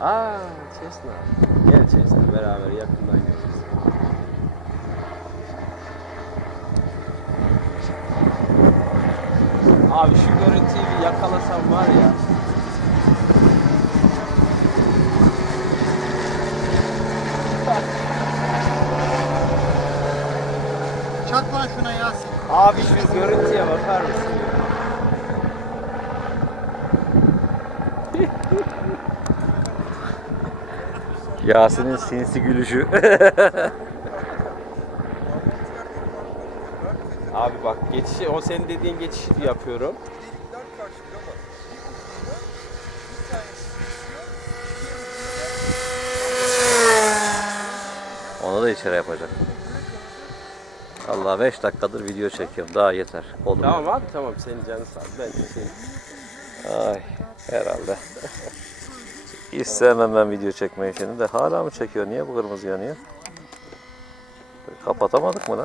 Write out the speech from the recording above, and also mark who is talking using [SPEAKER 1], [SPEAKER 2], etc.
[SPEAKER 1] Chest'in abi. Gel Chest'in beraber yakından görürüz. Abi şu görüntüyü bir yakalasam var ya.
[SPEAKER 2] Çak lan şuna Yasin.
[SPEAKER 1] Abi şu görüntüye bakar mısın? ya?
[SPEAKER 3] Yasin'in sinsi gülüşü.
[SPEAKER 1] Abi bak geçişi o senin dediğin geçişi yapıyorum.
[SPEAKER 3] Onu da içeri yapacak. Allah 5 dakikadır video çekiyorum. Daha yeter. Kolum.
[SPEAKER 1] Tamam abi tamam senin canın sağ. Ben de senin.
[SPEAKER 3] Ay herhalde. Hiç sevmem ben video çekmeyi şimdi de hala mı çekiyor? Niye bu kırmızı yanıyor? Kapatamadık mı lan?